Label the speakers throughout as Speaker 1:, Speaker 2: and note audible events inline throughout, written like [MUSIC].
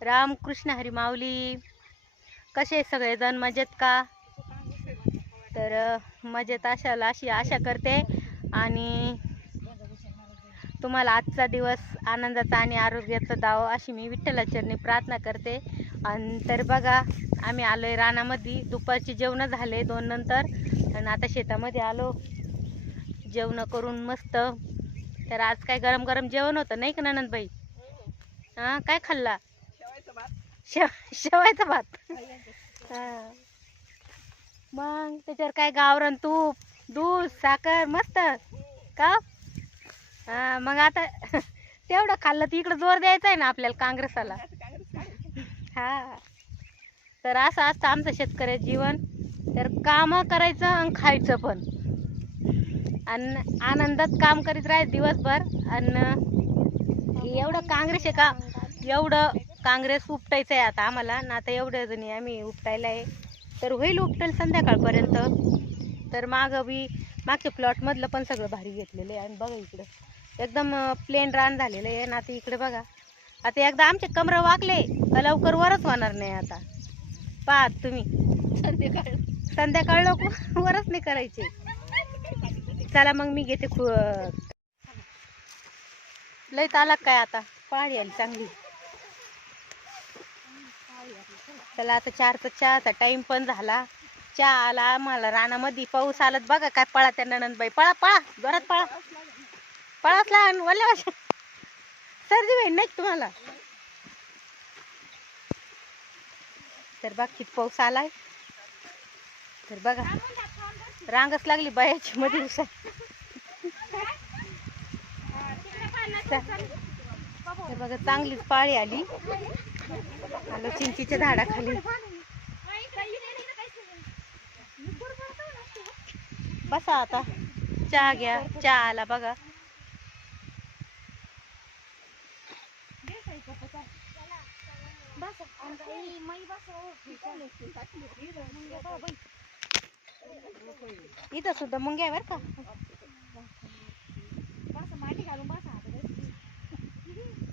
Speaker 1: रामकृष्ण हरी माऊली कसे सगळेजण? मजेत का? तर मजेत असाल अशी आशा करते. आणि तुम्हाला आजचा दिवस आनंदाचा आणि आरोग्याचा दाव अशी मी विठ्ठलाचरणी प्रार्थना करते. आणि तर बघा आम्ही आलो आहे रानामध्ये. दुपारची जेवणं झाले दोन नंतर. आणि आता शेतामध्ये आलो. जेवणं करून मस्त. तर आज काय गरम गरम जेवण होतं नाही का ननंदबाई? हां काय खाल्ला? शेव शेवायचा भात. हां. मग त्याच्यावर काय गावरण तूप दूध साखर मस्त. का? हा मग आता [LAUGHS] तेवढं खाल्लं तर इकडं जोर द्यायचा आहे ना आपल्याला काँग्रेसाला हा. तर असं असतं आमचं शेतकऱ्याचं जीवन. तर कामं करायचं आणि खायचं पण. आणि आनंदात काम करीत राहायचं दिवसभर. आणि एवढं काँग्रेस आहे का? एवढं काँग्रेस उपटायचं आहे आता आम्हाला. ना आता एवढ्या जणी आम्ही उपटायला आहे. तर होईल उपटेल संध्याकाळपर्यंत. तर मागं बी मागच्या प्लॉटमधलं पण सगळं भारी घेतलेलं आहे. आणि बघा इकडं. एकदम प्लेन रान झालेलं आहे. ना आता इकडे बघा. आता एकदा आमचे कमरं वाकले का लवकर वरच होणार नाही आता. पाहत तुम्ही. संध्याकाळ. लोक वरच नाही करायचे. चला मग मी घेते खु लय आला काय आता. पहाडी आली चांगली. चला आता चारचा चहाचा टाइम पण झाला. चहा आला आम्हाला रानामध्ये पाऊस आलात बघा काय पळा त्या ननंदबाई पळा पळा जोरात पळा. पळाच लहान बोलल्या भाषा सर्दी होईल नाही तुम्हाला? तर बघ किती पाऊस आलाय. तर बघा रांगच लागली बायाची मध्ये दिवसात तर बघा चांगलीच पाळी आली. आलो चिंचीच्या झाडाखाली. बसा आता. चहा घ्या. चहा आला बघा. इथं सुद्धा मुंग्या आहे बरं का?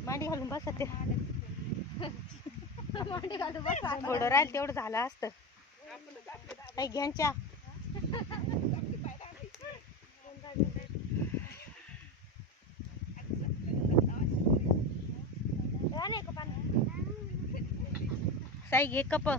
Speaker 1: मांडी घालून बसा. ते. थोडं राहील तेवढं झालं असतं. काही घ्यान चहा. साई घे कप.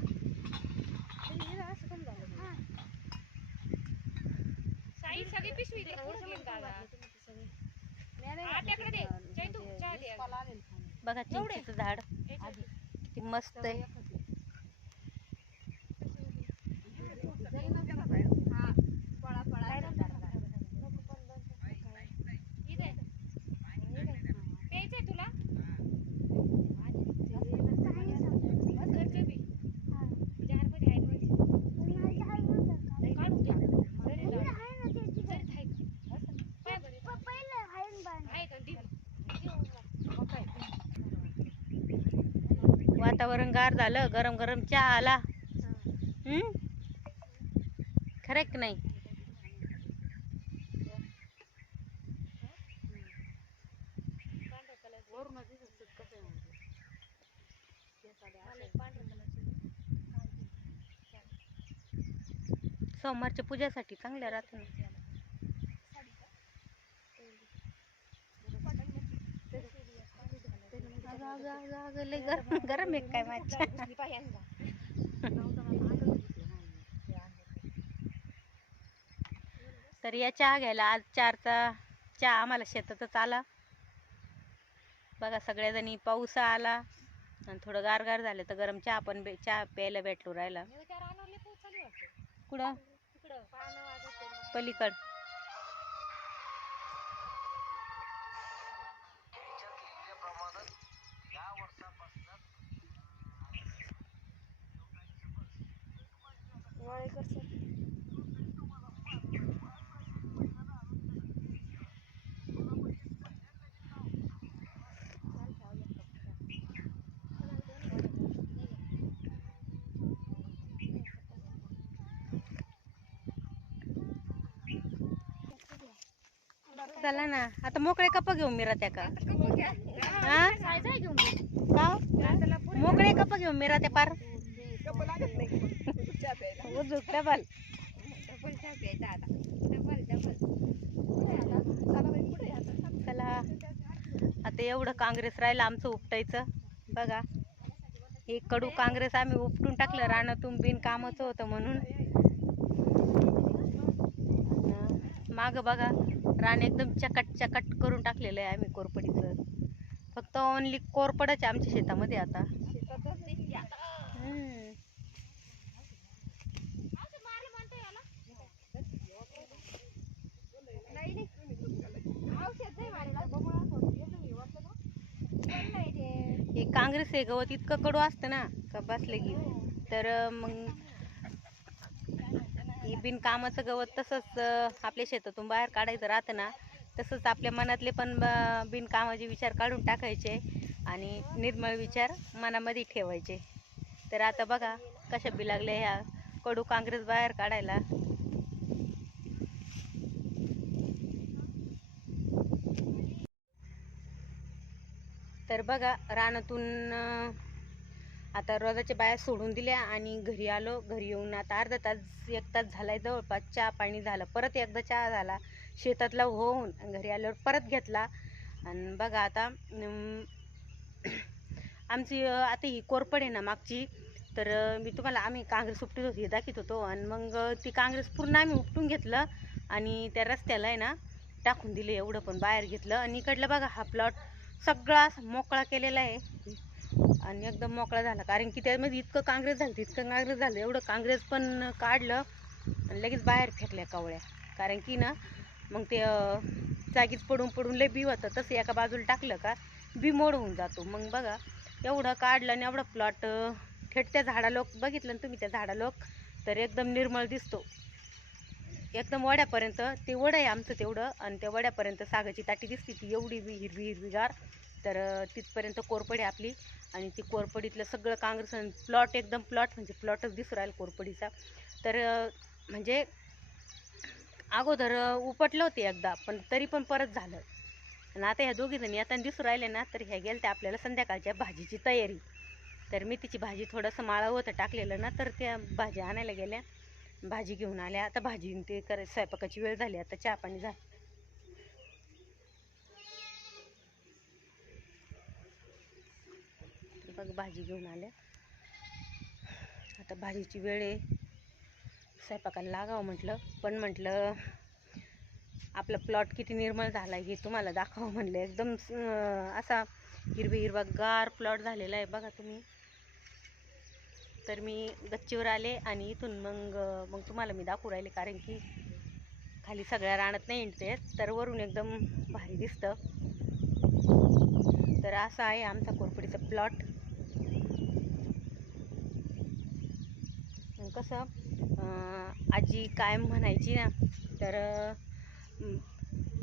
Speaker 1: बघा चिंचेचं झाड. किती मस्त आहे. गार झालं गरम गरम चहा आला. खरं की नाही? सोमवारच्या पूजासाठी चांगल्या राहते ना अगं, अगं, अगं, अगं, लय गरम गरम आहे काय माझ्या? तर या चहा घ्यायला आज चारचा चहा आम्हाला शेतातच आला. बघा सगळ्याजणी पाऊस आला आणि थोडं गारगार झालं तर गरम चहा पण चहा प्यायला भेटलो राहिला कुठं? पलीकड. चला ना. आता मोकळे कप घेऊन मिरा त्या का? हा? का? मोकळे मम्मी राहते पार.
Speaker 2: डबल चला आता.
Speaker 1: एवढं काँग्रेस राहिलं आमचं उपटायचं. बघा. हे कडू काँग्रेस आम्ही उपटून टाकलं. रानातून बिन कामाचं होतं म्हणून. माग बघा. रान एकदम चकट चकट करून टाकलेलं आहे आम्ही कोरपडीचं. फक्त ओनली कोरपडच आहे आमच्या शेतामध्ये आता.
Speaker 2: आहे
Speaker 1: हे काँग्रेस हे गवत इतकं कडू असतं ना का बसले की. तर मग हे बिनकामाचं गवत तसंच आपल्या शेतातून बाहेर काढायचं राहतं ना तसंच आपल्या मनातले पण बिनकामाचे विचार काढून टाकायचे आणि निर्मळ विचार मनामध्ये ठेवायचे. तर आता बघा कशा बी लागल्या ह्या कडू काँग्रेस बाहेर काढायला. तर बघा रानातून आता रोजाच्या बाया सोडून दिल्या आणि घरी आलो घरी येऊन आता अर्धा तास एक तास झालाय जवळपास चहा पाणी झालं परत एकदा चहा झाला शेतातला होऊन घरी आल्यावर परत घेतला. आणि बघा आता आमची आता ही कोरपड आहे ना मागची तर मी तुम्हाला आम्ही काँग्रेस उपटत होती हे दाखवत होतो. आणि मग ती काँग्रेस पूर्ण आम्ही उपटून घेतलं आणि त्या रस्त्याला आहे ना टाकून दिलं एवढं पण बाहेर घेतलं. आणि इकडलं बघा हा प्लॉट सगळा मोकळा केलेला आहे. आणि एकदम मोकळा झाला. कारण की त्यामध्ये इतकं काँग्रेस झालं इतकं काँग्रेस झालं एवढं काँग्रेस पण काढलं आणि लगेच बाहेर फेकल्या कवळ्या. कारण की ना मग ते जागीच पडून पडून लय बी होतं. तसं एका बाजूला टाकलं का बी मोड होऊन जातो. मग बघा एवढं काढलं आणि एवढं प्लॉट थेट त्या झाडा लोक बघितलं ना तुम्ही त्या झाडा लोक तर एकदम निर्मळ दिसतो. एकदम वड्यापर्यंत ते वड आहे आमचं तेवढं आणि त्या वड्यापर्यंत सागाची ताटी दिसते ती एवढी हिरवी हिरवीगार तर तिथपर्यंत कोरपडी आपली आणि ती कोरपडीतलं सगळं काँग्रेस प्लॉट एकदम प्लॉट म्हणजे प्लॉटच दिसू राहील कोरपडीचा. तर म्हणजे अगोदर उपटलं होते एकदा पण तरी पण परत झालं. आणि आता ह्या दोघी जणी आता दिसू राहिले ना तर ह्या गेल्या आपल्याला संध्याकाळच्या भाजीची तयारी. तर मी तिची भाजी थोडंसं माळं होतं टाकलेलं ना तर त्या भाजी आणायला गेल्या. भाजी घेऊन आल्या आता भाजी आणि ते कर स्वयंपाकाची वेळ झाली आता चहा पाणी झालं. तर भाजी घेऊन आल्या. आता भाजीची वेळ आहे. स्वयंपाकाला लागावं म्हटलं. पण म्हटलं आपला प्लॉट किती निर्मळ झाला हे तुम्हाला दाखवावं म्हणलं. एकदम असा हिरवे हिरवा गार प्लॉट झालेला आहे बघा तुम्ही. तर मी गच्चीवर आले आणि इथून मग मग तुम्हाला मी दाखवू राहिले. कारण की खाली सगळ्या रानात नाही ते तर वरून एकदम भारी दिसतं. तर असा आहे आमचा कोरपडीचा प्लॉट कसं आजी कायम म्हणायची ना तर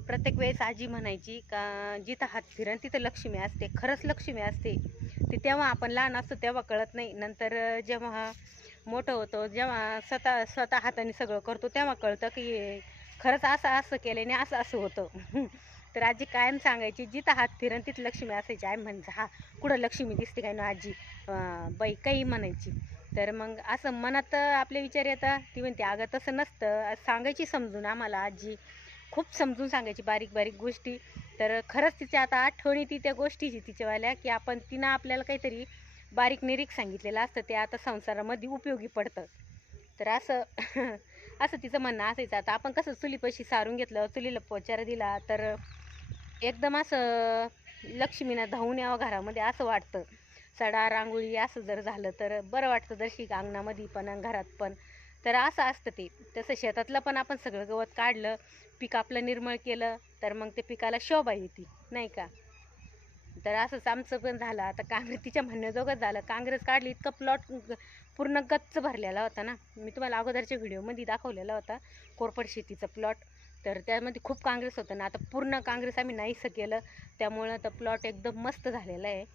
Speaker 1: प्रत्येक वेळेस आजी म्हणायची का जिथं हात फिरण तिथं लक्ष्मी असते खरंच लक्ष्मी असते. ते तेव्हा आपण लहान असतो तेव्हा कळत नाही. नंतर जेव्हा मोठं होतो जेव्हा स्वतः स्वतः हाताने सगळं करतो तेव्हा कळतं की खरंच असं असं केल्याने असं असं होतं. [LAUGHS] तर आजी कायम सांगायची जिथं हात फिरण तिथं लक्ष्मी असायची. आई म्हणजे हा कुठं लक्ष्मी दिसते काय ना आजी? बाई काही म्हणायची. तर मग असं मनात आपले विचार येतात. ती म्हणते अगं तसं नसतं. सांगायची समजून आम्हाला आजी. खूप समजून सांगायची बारीक बारीक गोष्टी. तर खरंच तिच्या आता आठवणी ती त्या गोष्टीची तिच्यावाल्या की आपण तिनं आपल्याला काहीतरी बारीक निरीक सांगितलेलं असतं. ते आता संसारामध्ये उपयोगी पडतं. तर असं [LAUGHS] असं तिचं म्हणणं असायचं. आता आपण कसं चुलीपाशी सारून घेतलं चुलीला पोचारा दिला तर एकदम असं लक्ष्मीनं धावून यावं घरामध्ये असं वाटतं. सडा रांगोळी असं जर झालं तर बरं वाटतं जशी अंगणामध्ये पण घरात पण. तर असं असतं ते. तसं शेतातलं पण आपण सगळं गवत काढलं पीक आपलं निर्मळ केलं तर मग ते पिकाला शोभा येते नाही का? तर असंच आमचं पण झालं. आता काँग्रेस तिच्या म्हणण्याजोगंच झालं. काँग्रेस काढली इतकं प्लॉट पूर्ण गच्च भरलेला होता ना. मी तुम्हाला अगोदरच्या व्हिडिओमध्ये दाखवलेला होता कोरपड शेतीचा प्लॉट. तर त्यामध्ये खूप काँग्रेस होतं ना. आता पूर्ण काँग्रेस आम्ही नाहीसं केलं. त्यामुळं तर प्लॉट एकदम मस्त झालेला आहे.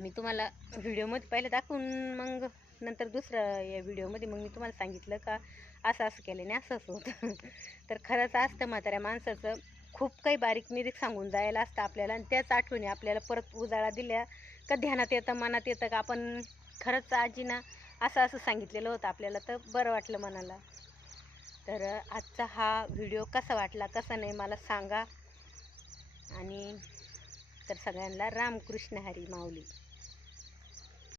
Speaker 1: मी तुम्हाला व्हिडिओमध्ये पहिले दाखवून मग नंतर दुसरं या व्हिडिओमध्ये मग मी तुम्हाला सांगितलं का असं असं केल्याने असं असं होतं. [LAUGHS] तर खरंच असतं म्हाताऱ्या माणसाचं. खूप काही बारीक निरीक सांगून जायला असतं आपल्याला आणि त्याच आठवणी आपल्याला परत उजाळा दिल्या का ध्यानात येतं मनात येतं का? आपण खरंच आजीना असं असं सांगितलेलं होतं आपल्याला तर बरं वाटलं मनाला. तर आजचा हा व्हिडिओ कसा वाटला कसा नाही मला सांगा. आणि तर सगळ्यांना रामकृष्ण हरी माऊली.